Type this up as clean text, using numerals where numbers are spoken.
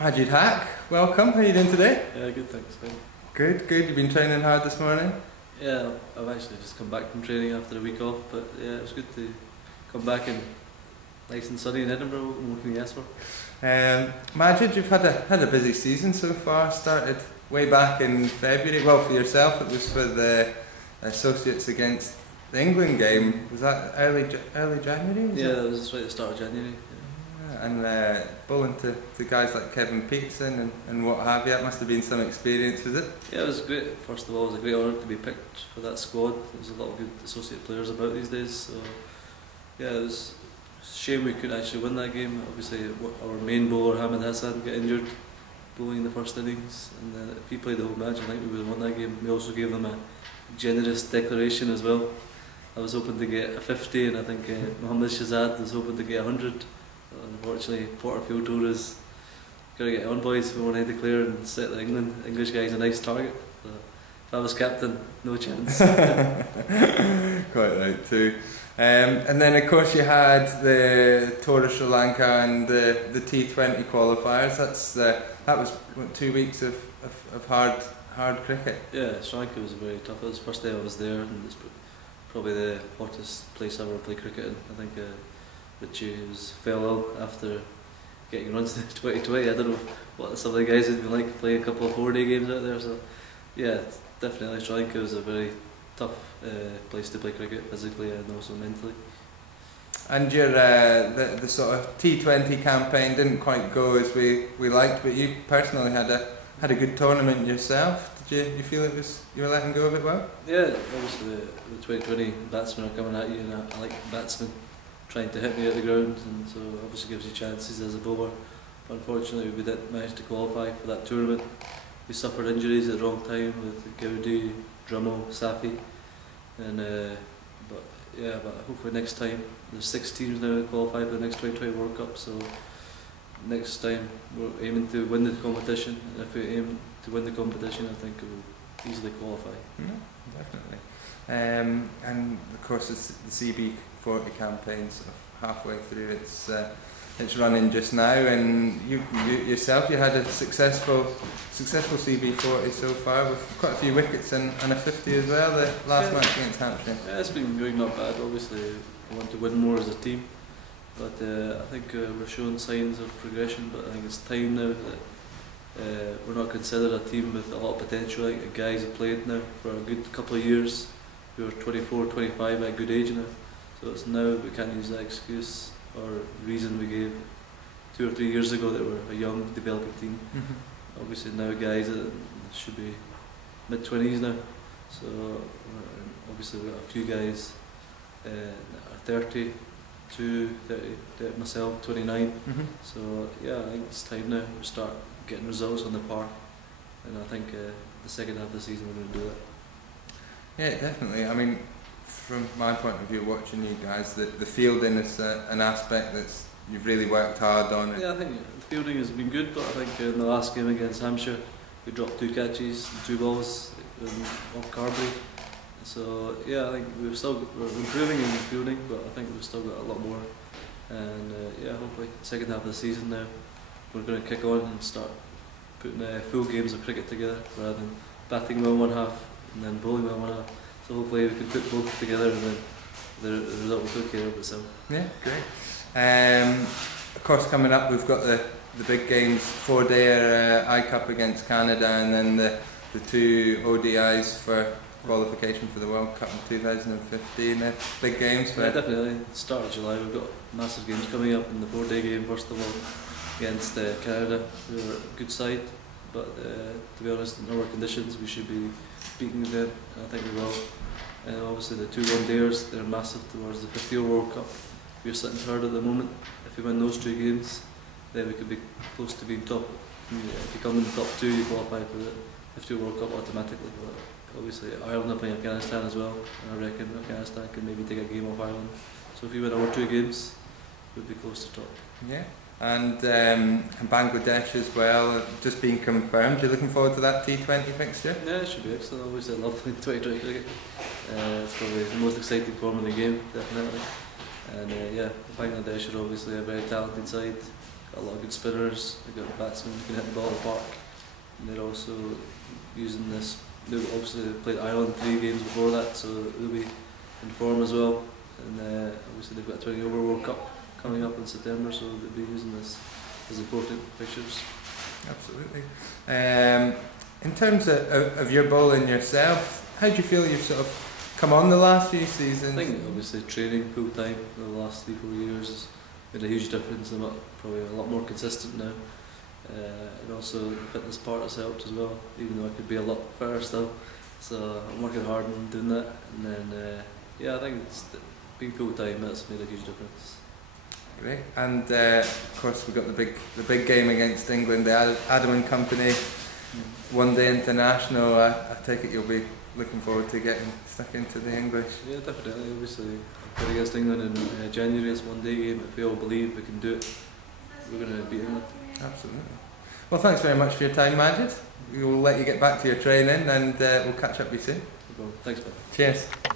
Majid Haq, welcome. How are you doing today? Yeah, good, thanks. Fine. Good, good. You've been training hard this morning? Yeah, I've actually just come back from training after a week off, but yeah, it was good to come back and nice and sunny in Edinburgh. What can you ask for? Majid, you've had a busy season so far. Started way back in February. Well, for yourself, it was for the Associates against the England game. Was that early January? Yeah, it was right at the start of January. And bowling to guys like Kevin Peterson and what have you. It must have been some experience, was it? Yeah, it was great. First of all, it was a great honour to be picked for that squad. There's a lot of good associate players about these days, so yeah, it was a shame we couldn't actually win that game. Obviously, our main bowler Majid Haq got injured bowling in the first innings, and then if he played the whole match, I think we would have won that game. We also gave them a generous declaration as well. I was hoping to get a 50, and I think Mohammed Shahzad was hoping to get 100. Unfortunately, Porterfield told us, "Got to get on, boys. We want to declare and set the English guys a nice target." But if I was captain, no chance. Quite right too. And then of course you had the Tour of Sri Lanka and the T20 qualifiers. That was what, 2 weeks of hard cricket. Yeah, Sri Lanka was very tough. It was the first day I was there, and it's probably the hottest place I've ever played cricket in. I think Richie fell ill after getting runs in 2020. I don't know what some of the guys would be like playing a couple of 4-day games out there. So yeah, definitely Sri Lanka was a very tough place to play cricket, physically and also mentally. And your the sort of T20 campaign didn't quite go as we liked, but you personally had a good tournament yourself. Did you feel you were letting go of it well? Yeah, obviously the 2020 batsmen are coming at you, and I like batsmen trying to hit me at the ground, and so obviously gives you chances as a bowler. But unfortunately, we didn't manage to qualify for that tournament. We suffered injuries at the wrong time with Gowdy, Drummond, Safi, and but hopefully next time. There's 6 teams now that qualify for the next 2020 World Cup, so next time we're aiming to win the competition. And if we aim to win the competition, I think we'll easily qualify. Yeah, definitely. And of course, it's the CB40 campaign's halfway through its running just now, and you yourself, you had a successful CB40 so far with quite a few wickets and a 50 as well. The last match against Hampshire. Yeah, it's been going not bad. Obviously, we want to win more as a team, but I think we're showing signs of progression. But I think it's time now that we're not considered a team with a lot of potential. Like the guys have played now for a good couple of years, who are 24, 25 at a good age now. So it's now we can't use that excuse or reason we gave 2 or 3 years ago that we're a young developing team. Obviously now guys that should be mid-20s now. So obviously we've got a few guys that are 30, myself 29. So yeah, I think it's time now we start getting results on the park, and I think the second half of the season we're going to do that. Yeah, definitely. I mean, from my point of view, watching you guys, the fielding is an aspect that's you've really worked hard on. Yeah, I think the fielding has been good, but I think in the last game against Hampshire, we dropped 2 catches, 2 balls off Carberry. So yeah, I think we're improving in the fielding, but I think we've still got a lot more. And yeah, hopefully second half of the season now, we're going to kick on and start putting full games of cricket together rather than batting well one half and then bowling well one half. So hopefully we can put both together, and then the result will take care of itself. Yeah, great. Of course, coming up we've got the big games, 4-day I-Cup against Canada, and then the 2 ODIs for qualification for the World Cup in 2015. They're big games. Yeah, definitely. Start of July we've got massive games coming up. In the 4-day game, first of all, against Canada, who are a good side, but to be honest, in our conditions we should be beating them, and I think we will. And obviously the 2 1-dayers, they're massive towards the 50 World Cup. We're sitting 3rd at the moment. If we win those 2 games, then we could be close to being top. If you come in the top 2, you qualify for the 50 World Cup automatically. But obviously Ireland are playing Afghanistan as well, and I reckon Afghanistan can maybe take a game off Ireland. So if we win our 2 games, we'll be close to top. Yeah. And Bangladesh as well, just being confirmed. You're looking forward to that T20 fixture? Yeah, it should be excellent. Obviously, I love playing 2020 cricket. It's probably the most exciting form of the game, definitely. And yeah, Bangladesh are obviously a very talented side. got a lot of good spinners. They've got batsmen who can hit the ball at the park. And they're also using this. They obviously played Ireland 3 games before that, so they'll be in form as well. And obviously they've got a 20 over World Cup coming up in September, so they'll be using this as important fixtures. Absolutely. In terms of your bowling yourself, how do you feel you've sort of come on the last few seasons? I think obviously training full time the last 3-4 years has made a huge difference. I'm probably a lot more consistent now. And also the fitness part has helped as well, even though I could be a lot fitter still. So I'm working hard on doing that, and then yeah, I think it's being full time that's made a huge difference. Great, and of course we've got the big game against England, the Adam and Company One Day International. I take it you'll be looking forward to getting stuck into the English. Yeah, definitely. Obviously, playing against England in January, it's one day game. If we all believe we can do it, we're going to beat England. Absolutely. Well, thanks very much for your time, Majid. We will let you get back to your training, and we'll catch up with you soon. No problem. Thanks, man. Cheers.